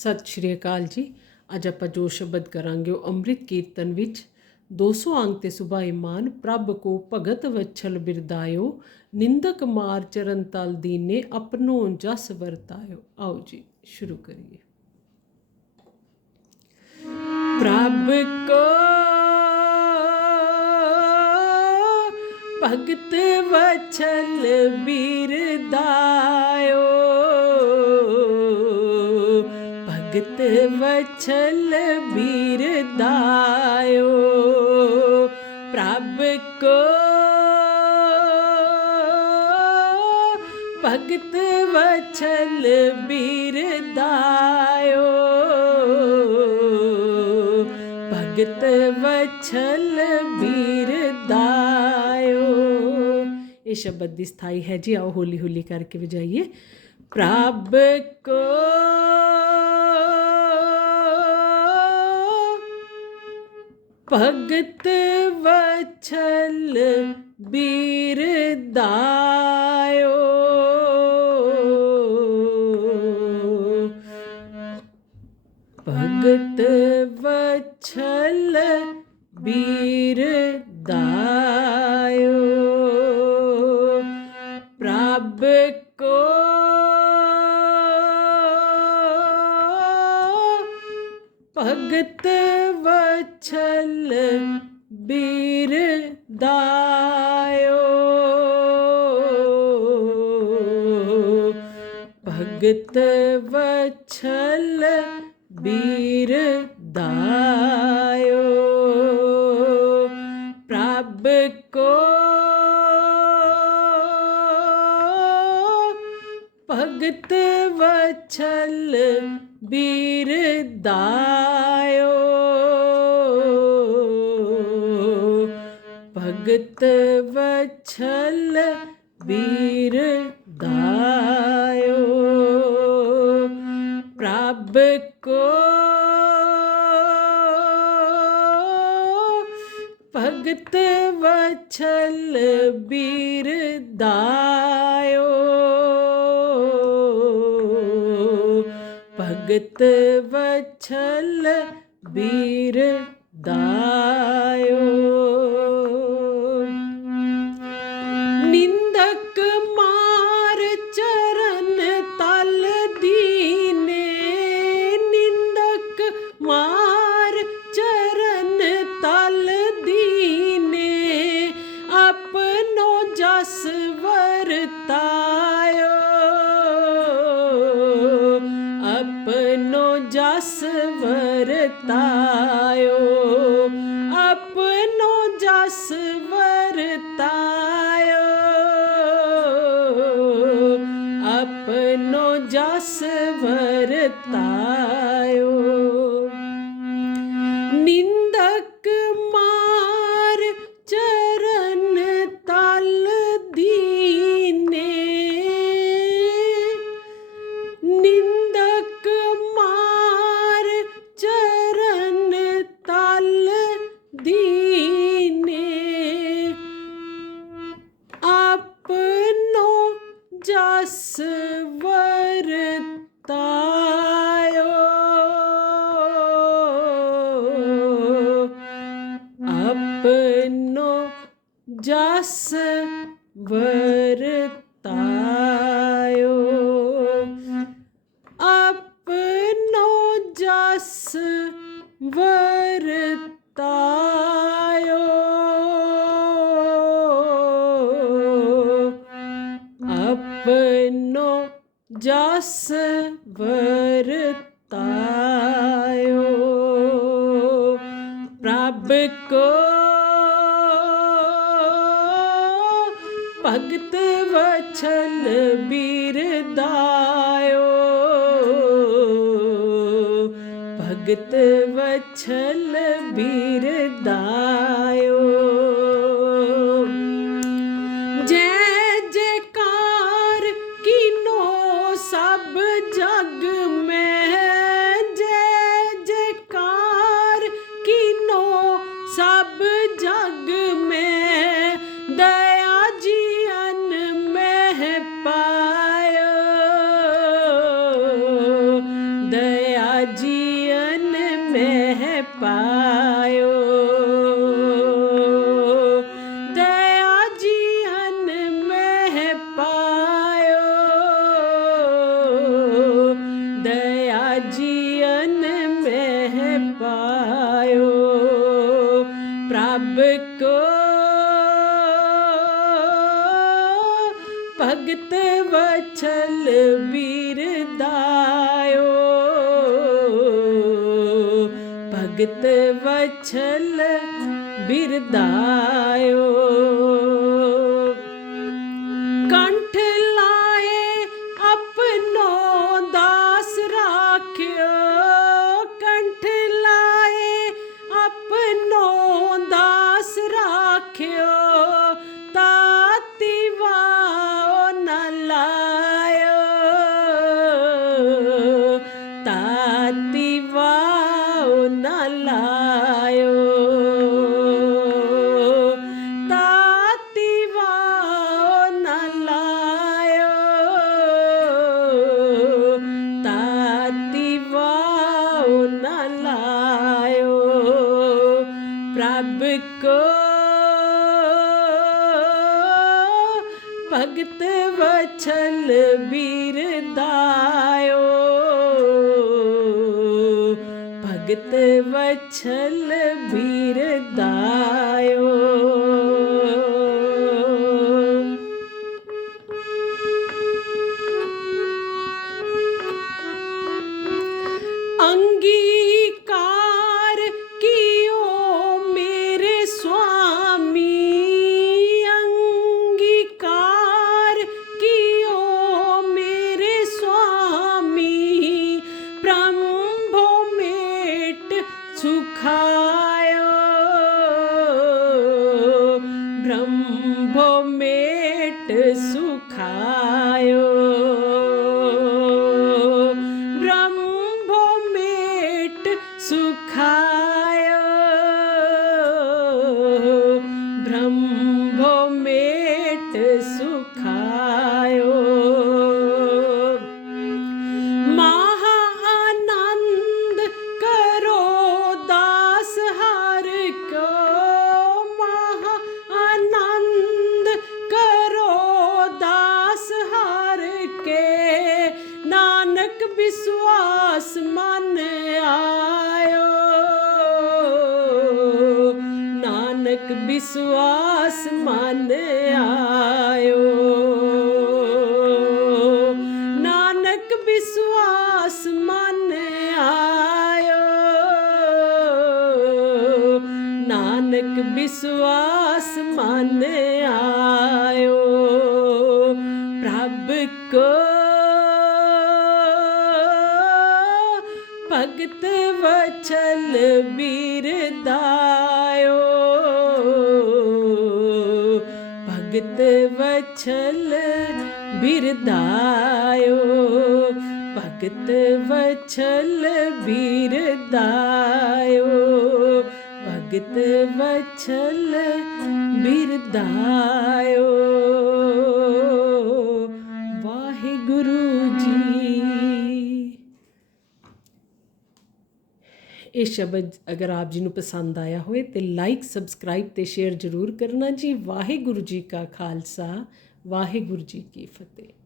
ਸਤਿ ਸ਼੍ਰੀ ਅਕਾਲ ਜੀ। ਅੱਜ ਆਪਾਂ ਜੋ ਸ਼ਬਦ ਕਰਾਂਗੇ ਉਹ ਅੰਮ੍ਰਿਤ ਕੀਰਤਨ ਵਿੱਚ। 200 ਅੰਗ ਤੇ ਸੁਭਾਈਮਾਨ ਪ੍ਰਭ ਕੋ ਭਗਤ ਵਛਲ ਬਿਰਦਾਇਓ, ਨਿੰਦਕ ਮਾਰ ਚਰਨ ਤਲ ਦੀਨੇ, ਆਪਣੋ ਜਸ ਵਰਤਾਇਓ। ਆਓ ਜੀ, ਸ਼ੁਰੂ ਕਰੀਏ। ਪ੍ਰਭ ਕੋ ਭਗਤ ਵਛਲ ਬਿਰਦਾਇਓ ਭਗਤ ਵਛਲ ਬਿਰਦਾਇਓ ਪ੍ਰਭ ਕੋ ਭਗਤ ਵਛਲ ਬਿਰਦਾਇਓ ਭਗਤ ਵਛਲ ਬਿਰਦਾਇਓ ਇਹ ਸ਼ਬਦ ਦੀ ਸਥਾਈ ਹੈ ਜੀ ਆਓ ਹੌਲੀ ਹੌਲੀ ਕਰਕੇ ਵਜਾਈਏ ਪ੍ਰਭ ਕੋ ਭਗਤ ਵਛਲ ਬਿਰਦਾਇਓ। ਭਗਤ ਵਛਲ ਬਿਰਦਾਇਓ। ਪ੍ਰਭ ਕੋ ਭਗਤ ਭਗਤ ਵਛਲ ਬਿਰਦਾਇਓ ਪ੍ਰਭ ਕੋ ਭਗਤ ਵਛਲ ਬਿਰਦਾਇਓ ਭਗਤ ਵਛਲ ਬਿਰਦਾਇਓ ਪ੍ਰਭ ਕੋ ਭਗਤ ਵਛਲ ਬਿਰਦਾਇਓ ਭਗਤ ਵਛਲ ਬਿਰਦਾਇਓ ਨਿੰਦਕ ਜਸ ਵਰਤਾਇਓ। ਆਪਨੋ ਜਸ ਵਰਤ ਆਪਨੋ ਜਸ ਵਰਤਾਇਓ। ਪ੍ਰਭ ਕੋ ਭਗਤ ਵਛਲ ਬਿਰਦਾਇਓ। ਭਗਤ ਵਛਲ ਬਿਰਦਾਇਓ। ਪਾਇਓ। ਦਇਆ ਜੀਵਨ ਮਹਿ ਪਾਇਓ। ਦਇਆ ਜੀਵਨ ਮਹਿ ਪਾਇਓ। ਪ੍ਰਭ ਕੋ ਭਗਤ ਵਛਲ ਬਿਰਦਾਇਓ जगत वछल बिरदायो। ਵਛਲ ਬਿਰਦਾਇਓ ਭਗਤ ਵਛਲ ਬਿਰਦਾਇਓ 익숙한 ਨਾਨਕ ਵਿਸਵਾਸ ਮਨ ਆਇਓ। ਨਾਨਕ ਵਿਸਵਾਸ ਮਨ ਆਇਓ। ਨਾਨਕ ਵਿਸਵਾਸ ਮਨ ਆਇਓ। ਪ੍ਰਭ ਕੋ ਭਗਤ ਵਛਲ ਬੀਰਦਾ ਭਗਤ ਵਛਲ ਬਿਰਦਾਇਓ ਭਗਤ ਵਛਲ ਬਿਰਦਾਇਓ ਭਗਤ ਵਛਲ ਬਿਰਦਾਇਓ। ਇਹ ਸ਼ਬਦ ਅਗਰ ਆਪ ਜੀ ਨੂੰ ਪਸੰਦ ਆਇਆ ਹੋਵੇ ਤੇ ਲਾਈਕ ਸਬਸਕ੍ਰਾਈਬ ਤੇ ਸ਼ੇਅਰ ਜ਼ਰੂਰ ਕਰਨਾ ਜੀ। ਵਾਹਿਗੁਰੂ ਜੀ ਕਾ ਖਾਲਸਾ, ਵਾਹਿਗੁਰੂ ਜੀ ਕੀ ਫਤਿਹ।